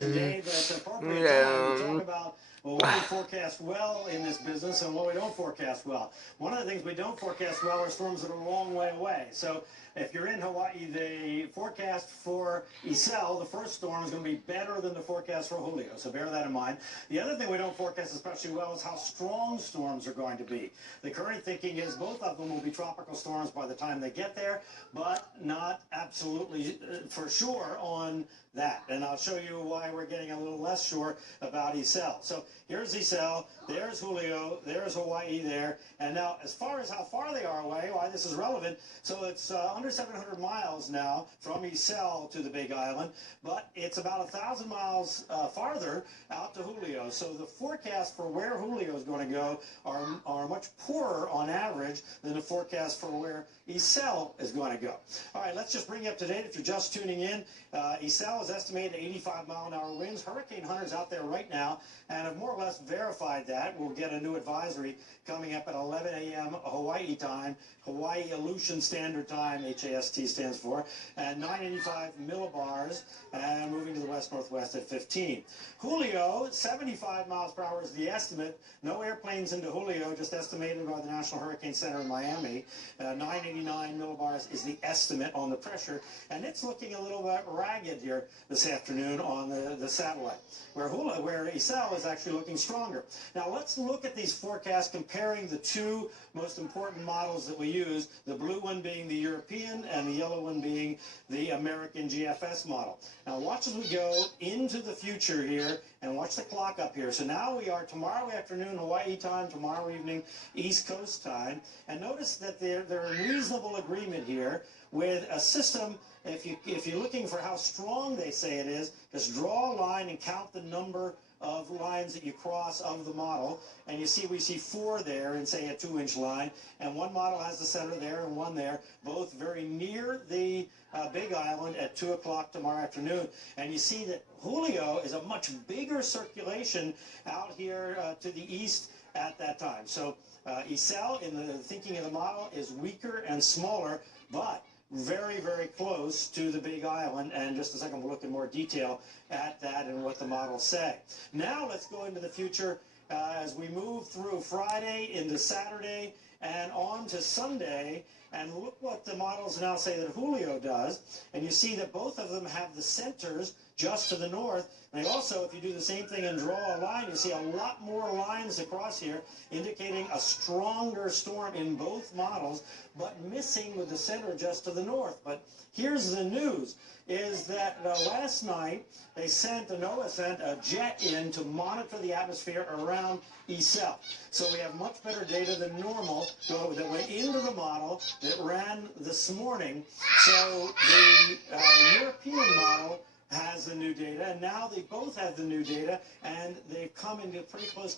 Today that's appropriate time to talk about what we forecast well in this business and what we don't forecast well. One of the things we don't forecast well are storms that are a long way away. So if you're in Hawaii, the forecast for Iselle, the first storm, is going to be better than the forecast for Julio. So bear that in mind. The other thing we don't forecast especially well is how strong storms are going to be. The current thinking is both of them will be tropical storms by the time they get there, but not absolutely for sure on that. And I'll show you why we're getting a little less sure about Iselle. So here's Iselle, there's Julio, there's Hawaii there. And now as far as how far they are away, why this is relevant, so it's under 700 miles now from Iselle to the Big Island, but it's about 1,000 miles farther out to Julio. So the forecast for where Julio is going to go are much poorer on average than the forecast for where Iselle is going to go. All right, let's just bring you up to date if you're just tuning in. Iselle is estimated 85-mile-an-hour winds. Hurricane Hunter's out there right now and have more or less verified that. We'll get a new advisory coming up at 11 a.m. Hawaii time, Hawaii Aleutian Standard Time, HAST stands for, and 985 millibars, and moving to the west-northwest at 15. Julio, 75 miles per hour is the estimate. No airplanes into Julio, just estimated by the National Hurricane Center in Miami. 989 millibars is the estimate on the pressure, and it's looking a little bit ragged here this afternoon on the satellite, where Iselle is actually looking stronger. Now let's look at these forecasts comparing the two most important models that we use, the blue one being the European and the yellow one being the American GFS model. Now watch as we go into the future here and watch the clock up here. So now we are tomorrow afternoon Hawaii time, tomorrow evening East Coast time, and notice that they're in reasonable agreement here with a system. If you're looking for how strong they say it is, just draw a line and count the number of lines that you cross of the model, and you see we see 4 there in, say, a 2-inch line, and one model has the center there and one there, both very near the Big Island at 2 o'clock tomorrow afternoon. And you see that Julio is a much bigger circulation out here to the east at that time. So Iselle, in the thinking of the model, is weaker and smaller, but very, very close to the Big Island, and just a second we'll look in more detail at that and what the models say. Now let's go into the future as we move through Friday into Saturday and on to Sunday, and look what the models now say that Julio does, and you see that both of them have the centers just to the north. And they also, if you do the same thing and draw a line, you see a lot more lines across here indicating a stronger storm in both models, but missing with the center just to the north. But here's the news, is that last night they sent, NOAA sent a jet in to monitor the atmosphere around Iselle. So we have much better data than normal that went into the model that ran this morning. So the European model has the new data, and now they both have the new data, and they've come into pretty close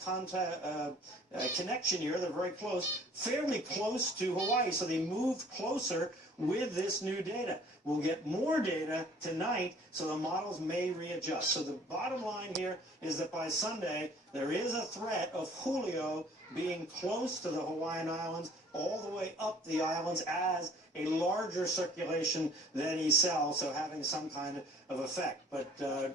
connection here. They're very close, fairly close to Hawaii, so they moved closer with this new data. We'll get more data tonight, so the models may readjust. So the bottom line here is that by Sunday, there is a threat of Julio being close to the Hawaiian Islands, all the way up the islands as a larger circulation than Iselle, so having some kind of effect. But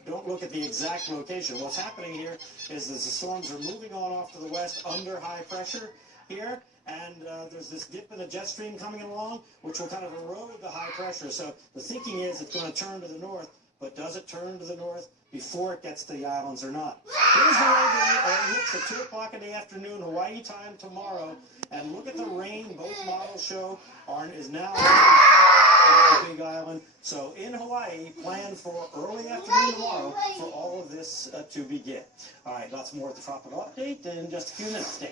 don't look at the exact location. What's happening here is that the storms are moving on off to the west under high pressure here, and there's this dip in the jet stream coming along, which will kind of erode the high pressure. So the thinking is it's going to turn to the north, but does it turn to the north before it gets to the islands or not? Here's the way it looks at 2 o'clock in the afternoon, Hawaii time tomorrow, and look at the rain both models show is now on the Big Island. So in Hawaii, plan for early afternoon tomorrow for all of this to begin. All right, lots more at the Tropical Update in just a few minutes. Stay